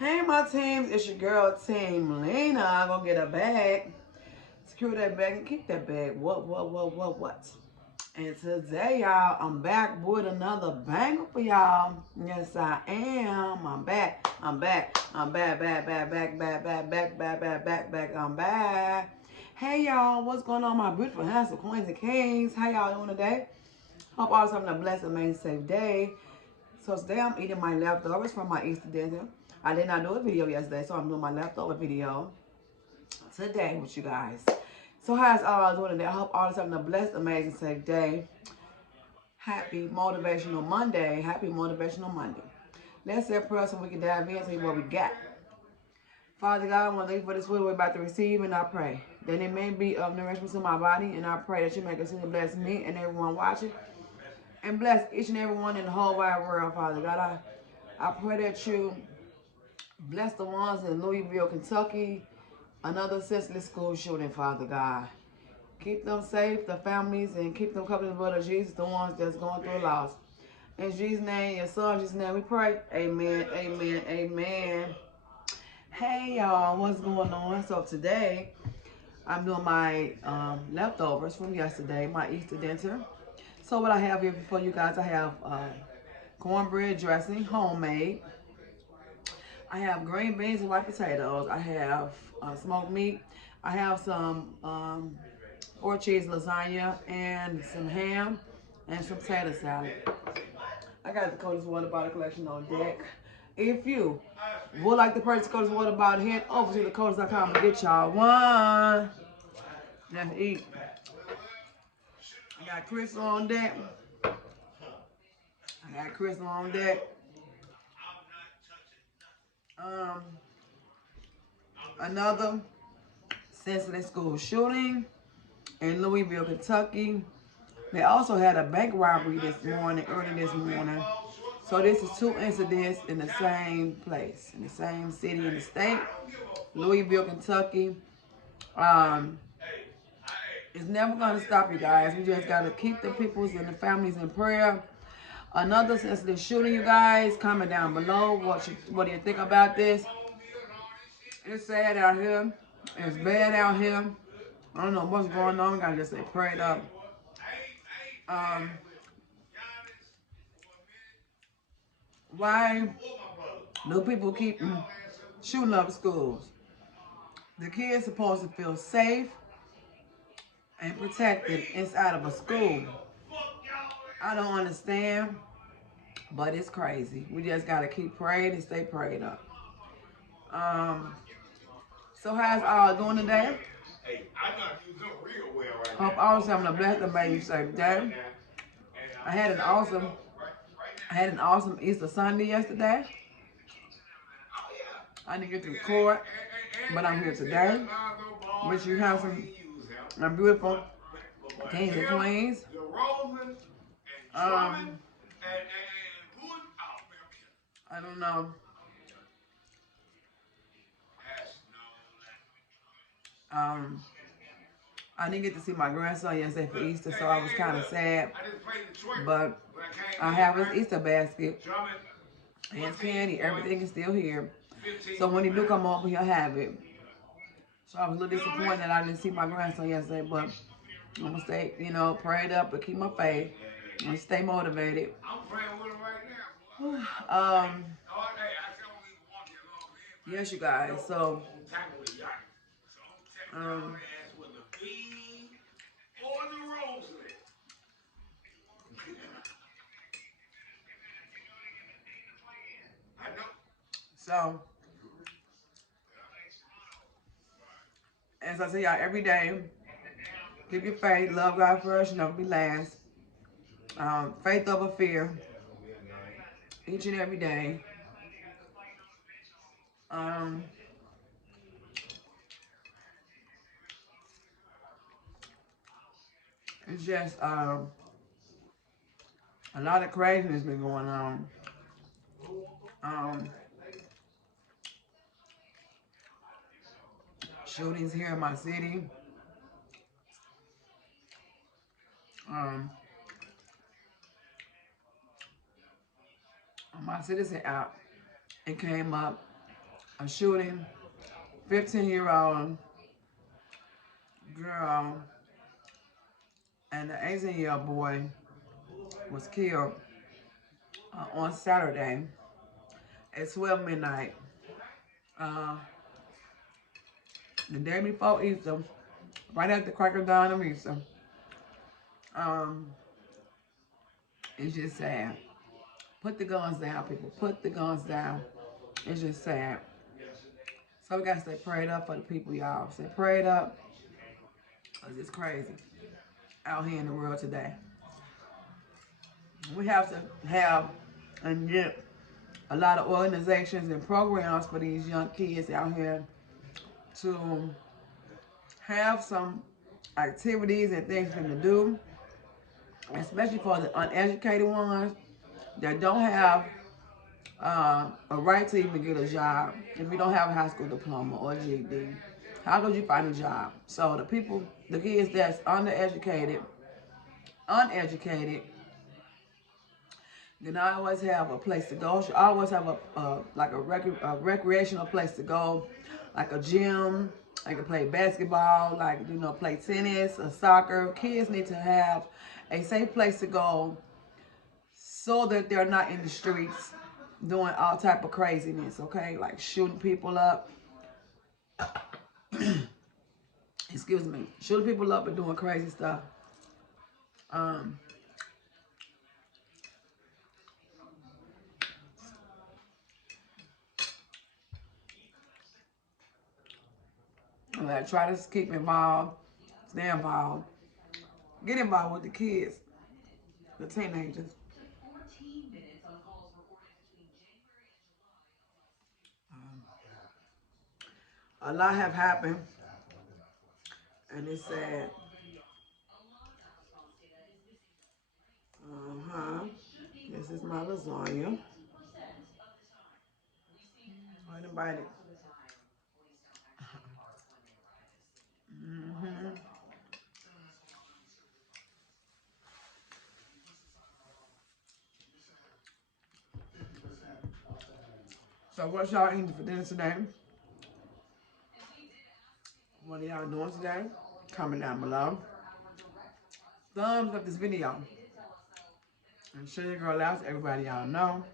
Hey, my teams, it's your girl, Team Lena. I'm gonna get a bag, secure that bag, and keep that bag. What? And today, y'all, I'm back with another banger for y'all. Yes, I am. I'm back. I'm back. I'm back. I'm back. Hey, y'all, what's going on, my beautiful, handsome queens and kings? How y'all doing today? Hope all having a blessed, amazing, safe day. So today I'm eating my leftovers from my Easter dinner. I did not do a video yesterday, so I'm doing my leftover video today with you guys. So how's all doing today? I hope all is having a blessed, amazing, safe day. Happy Motivational Monday. Happy Motivational Monday. Let's say a prayer so we can dive in and see what we got. Father God, I want to thank you for this food we're about to receive, and I pray that it may be of nourishment to my body, and I pray that you may continue to bless me and everyone watching, and bless each and every one in the whole wide world, Father God. I pray that you bless the ones in Louisville, Kentucky, another senseless school shooting, Father God. Keep them safe, the families, and keep them covered in the blood of Jesus, the ones that's going through loss. In Jesus' name, your son, Jesus' name we pray. Amen, amen, amen. Hey, y'all, what's going on? So today, I'm doing my leftovers from yesterday, my Easter dinner. So what I have here for you guys, I have cornbread dressing, homemade. I have green beans and white potatoes. I have smoked meat. I have some 4-cheese lasagna and some ham and some potato salad. I got the Coldest Water Bottle collection on deck. If you would like to purchase Coldest Water Bottle, head over to thecoldest.com and get y'all one. Let's eat. I got Crystal on deck. Another senseless school shooting in Louisville, Kentucky. They also had a bank robbery early this morning. So this is 2 incidents in the same place, in the same city in the state, Louisville, Kentucky. It's never gonna stop, you guys. We just gotta keep the peoples and the families in prayer. Another senseless shooting, you guys. Comment down below what do you think about this? It's sad out here. It's bad out here. I don't know what's going on. We gotta just say pray it up. Why do people keep shooting up schools? The kids supposed to feel safe and protected inside of a school. I don't understand, but it's crazy. We just gotta keep praying and stay prayed up. So how's all doing today? Hope all is having a blessed and amazing safe day. I had an awesome Easter Sunday yesterday. I didn't get to record, but I'm here today. Wish you have some beautiful kings and queens. I don't know. I didn't get to see my grandson yesterday for Easter, so I was kind of sad. But I have his Easter basket, his candy, everything is still here. So when he do come over, he'll have it. So I was a little disappointed that I didn't see my grandson yesterday, but I'm gonna stay, prayed up and keep my faith and stay motivated. Yes, you guys. So, so as I say y'all every day, keep your faith, love God first, never be last. Faith over fear, each and every day. It's just a lot of craziness been going on. Shootings here in my city. My citizen app, it came up a shooting. 15-year-old girl and an 18-year-old boy was killed on Saturday at 12 midnight. Uh, the day before Easter, right after crack of dawn of Easter. Um, it's just sad. Put the guns down, people. Put the guns down. It's just sad. So we gotta stay prayed up for the people, y'all. Stay prayed up, cause it's crazy out here in the world today. We have to have and get a lot of organizations and programs for these young kids out here to have some activities and things for them to do, especially for the uneducated ones that don't have a right to even get a job. If you don't have a high school diploma or GED, how could you find a job? So the people, the kids that's undereducated, uneducated, then I always have a place to go. Should always have a recreational place to go, like a gym. I can play basketball, like play tennis or soccer. Kids need to have a safe place to go so that they're not in the streets doing all type of craziness. Okay, like shooting people up. Excuse me, shooting people up and doing crazy stuff. I try to keep involved, stay involved, get involved with the kids, the teenagers. A lot have happened, and it's sad. This is my lasagna. Uninvited. So what y'all eating for dinner today? What are y'all doing today? Comment down below. Thumbs up this video. And share your girl out to everybody y'all know.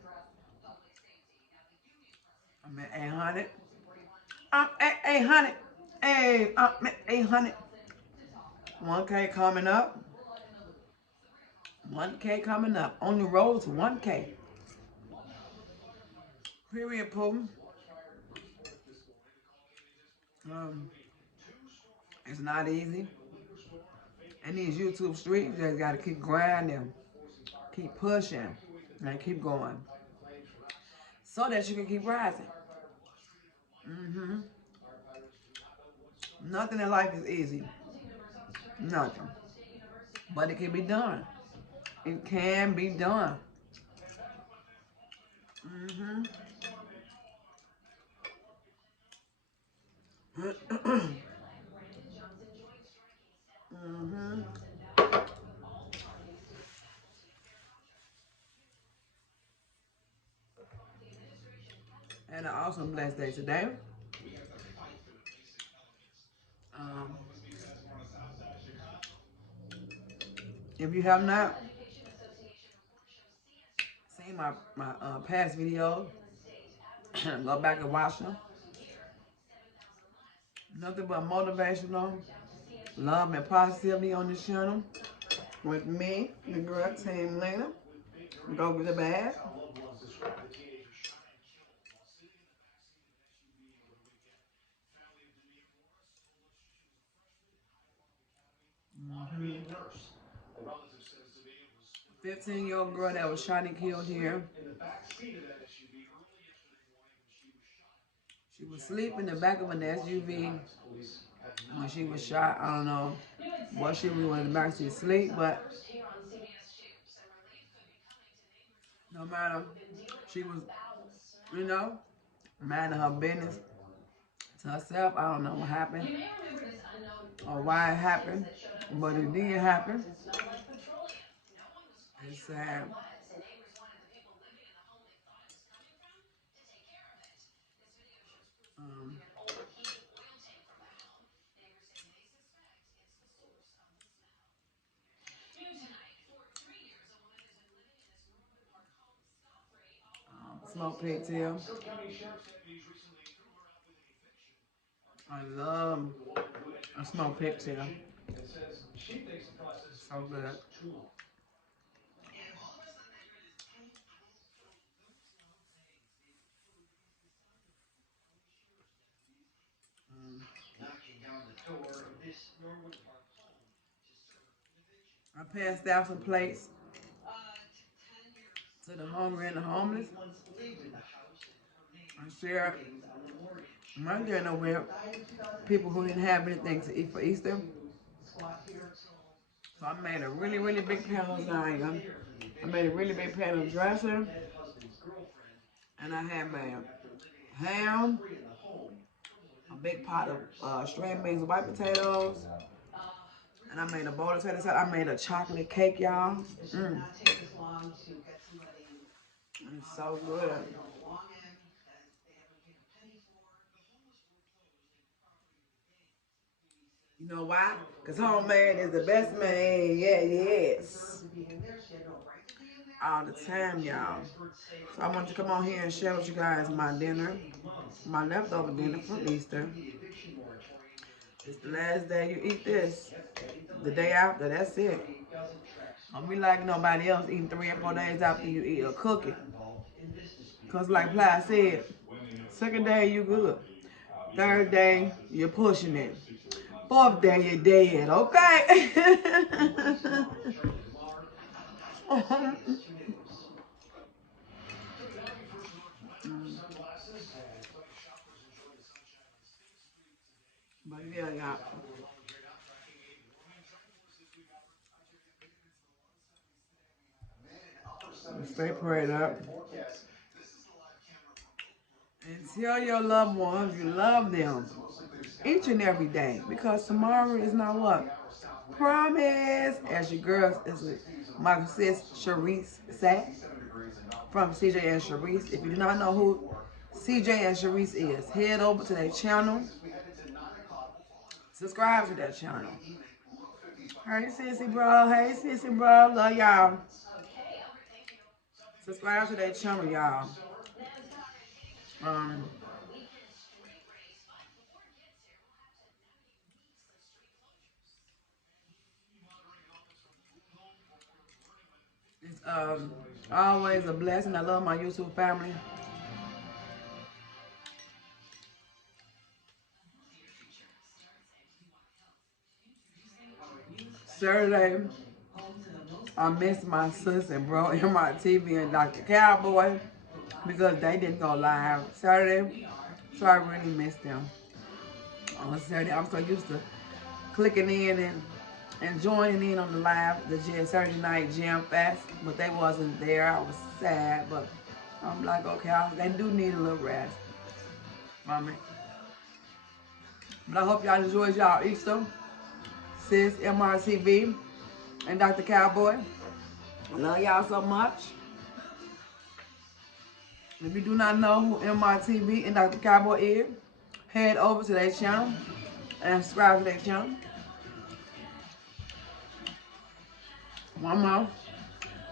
I'm at 800. I'm at 800. Hey, I'm at 800. 1K coming up. 1K coming up. On the road to 1K. Period, Putin. It's not easy. And these YouTube streets, you just gotta keep grinding, keep pushing, and keep going. So that you can keep rising. Nothing in life is easy. Nothing. But it can be done. It can be done. And an awesome blessed day today. If you have not seen my past videos, go back and watch them. Nothing but motivational, love, and positivity on this channel. With me, the girl, Team Lena. Go get the bag. Mm-hmm. 15-year-old girl that was shot and killed here. She was asleep in the back of an SUV when she was shot. I don't know what she was doing in the back seat asleep, but no matter, she was, minding her business to herself. I don't know what happened or why it happened, but it did happen. It's sad. smoked pigtail. I love a smoked pigtail. So good. I passed out some plates to the hungry and the homeless. I shared my dinner with people who didn't have anything to eat for Easter. So I made a really, really big pan of lasagna. I made a really big pan of dressing. And I had my ham, a big pot of string beans and white potatoes. And I made a bowl of potato salad. I made a chocolate cake, y'all. It's so good. You know why? Because homemade is the best man. Yeah, yes. All the time, y'all. So I wanted to come on here and share with you guys my dinner, my leftover dinner from Easter. It's the last day you eat this. The day after, that's it. Don't be like nobody else eating 3 or 4 days after you eat a cookie. Because like Ply said, second day you good. Third day, you're pushing it. Fourth day, you're dead, okay? But yeah, y'all. Stay prayed up. And tell your loved ones you love them each and every day. Because tomorrow is not what? Promise. As your girls, as my sis Sharice said, from CJ and Sharice. If you do not know who CJ and Sharice is, head over to their channel. Subscribe to that channel. Hey, sissy bro. Hey, sissy bro. Love y'all. Subscribe to that channel, y'all. Um, it's always a blessing. I love my YouTube family. Saturday, I missed my sis and bro MRTV and Dr. Cowboy because they didn't go live Saturday, so I really missed them. On Saturday, I'm so used to clicking in and joining in on the live, the Saturday night jam fest, but they wasn't there. I was sad, but I'm like, okay, they do need a little rest from it. But I hope y'all enjoyed y'all Easter. Sis, MRTV, and Dr. Cowboy. I love y'all so much. If you do not know who MRTV and Dr. Cowboy is, head over to their channel and subscribe to their channel. One more.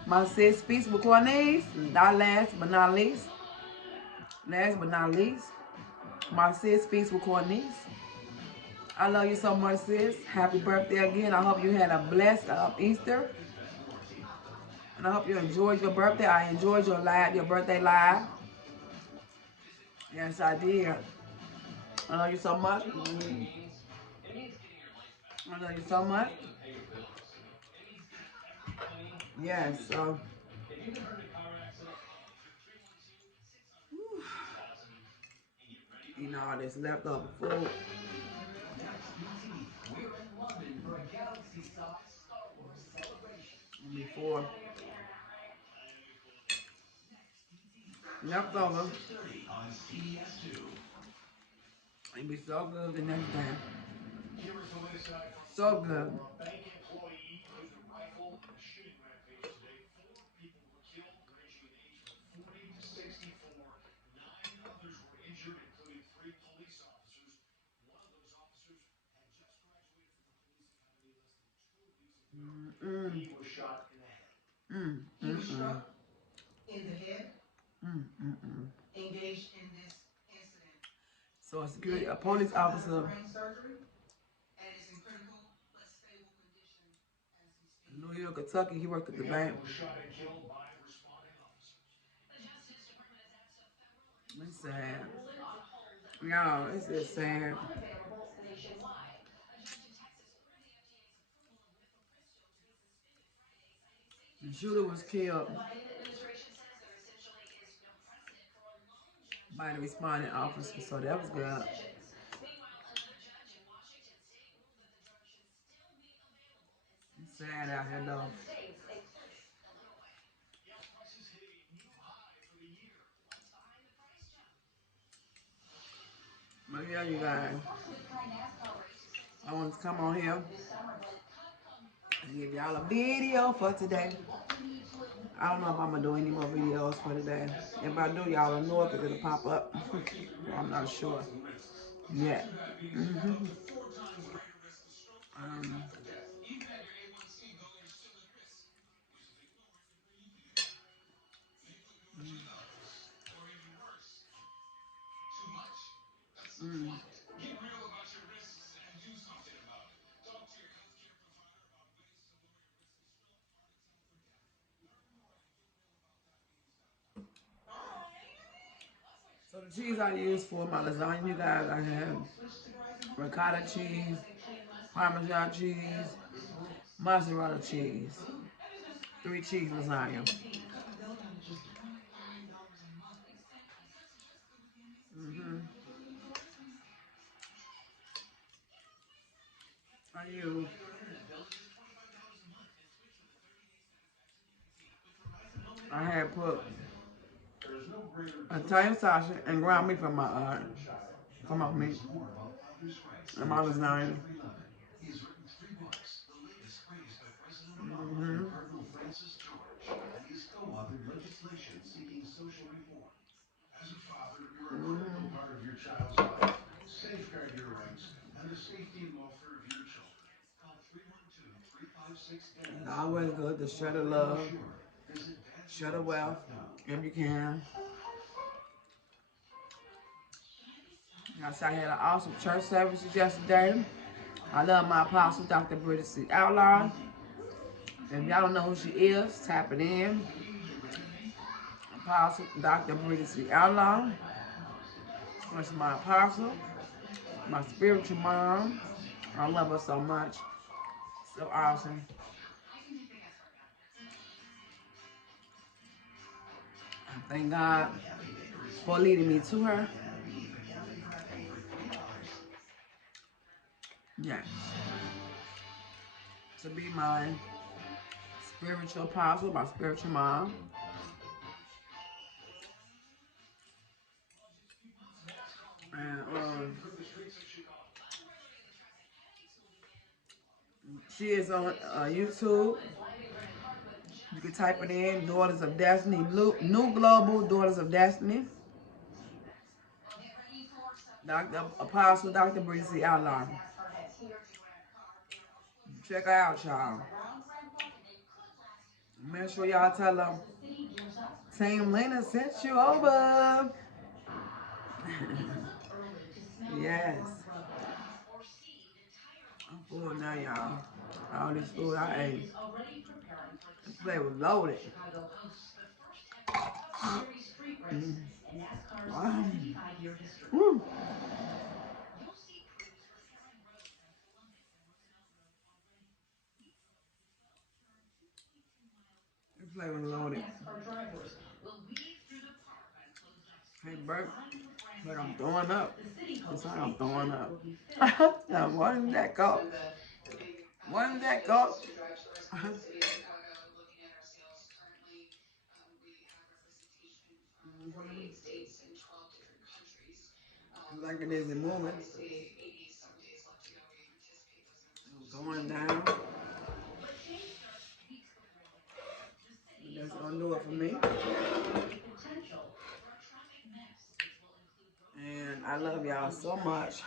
My sis Feast with Cornelius, not last but not least. Last but not least, my sis Feast with Cornelius. I love you so much, sis. Happy birthday again. I hope you had a blessed Easter. And I hope you enjoyed your birthday. I enjoyed your birthday live. Yes, I did. I love you so much. I love you so much. Yes, so. Eating all this leftover food. Before leftover, it'd be so good the next day. So good. Mm. Mm. Mm. Mm. Mm, mm, mm. So a police officer in New York, Kentucky, he worked at the bank. It's sad. No, it's just sad. The shooter was killed by the responding officer, so that was good. It's sad out here though. But yeah, you guys, I want to come on here and give y'all a video for today. I don't know if I'm gonna do any more videos for today. If I do, y'all will know it because it'll pop up. I'm not sure yet. Um, mm. So the cheese I use for my lasagna, you guys, I have ricotta cheese, Parmesan cheese, mozzarella cheese, 3 cheese lasagna. Mm-hmm. I use I had put Italian sausage and ground meat from my meat and my lasagna. Mm-hmm. It's always good to share the love, share the wealth, if you can. I had an awesome church services yesterday. I love my apostle, Dr. Brittany C. Outlaw. If y'all don't know who she is, tap it in. Apostle, Dr. Brittany C. Outlaw. She's my apostle, my spiritual mom. I love her so much. So awesome. Thank God for leading me to her. Yes. To be my spiritual apostle, my spiritual mom. And she is on YouTube. You can type it in, Daughters of Destiny, New Global Daughters of Destiny. Dr. Apostle, Dr. Breezy Outlaw. Check her out, y'all. Make sure y'all tell them Team Lena sent you over. Yes. I'm full now, y'all. All this food I ate. This plate was loaded. Wow. Woo. This plate was loaded. Hey, Bert. Like I'm throwing up. It's like I'm throwing up. Now, what is that called? What is that called? Like it is in moving. Going down. That's gonna do it for me. And I love y'all so much.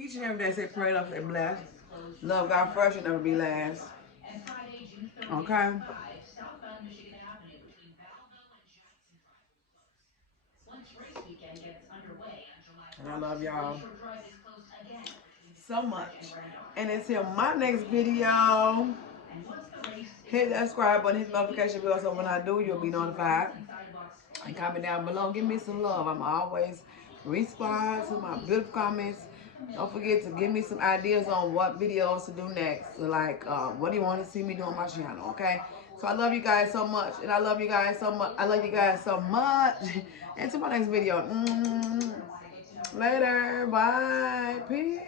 Each and every day, say pray, love, stay blessed. Love God first, you'll never be last. Okay? And I love y'all so much. And until my next video, hit that subscribe button, hit the notification bell so when I do, you'll be notified. And comment down below. Give me some love. I'm always respond to my beautiful comments. Don't forget to give me some ideas on what videos to do next. So like, what do you want to see me do on my channel, okay? So I love you guys so much. And I love you guys so much. I love you guys so much. Until my next video. Later. Bye. Peace.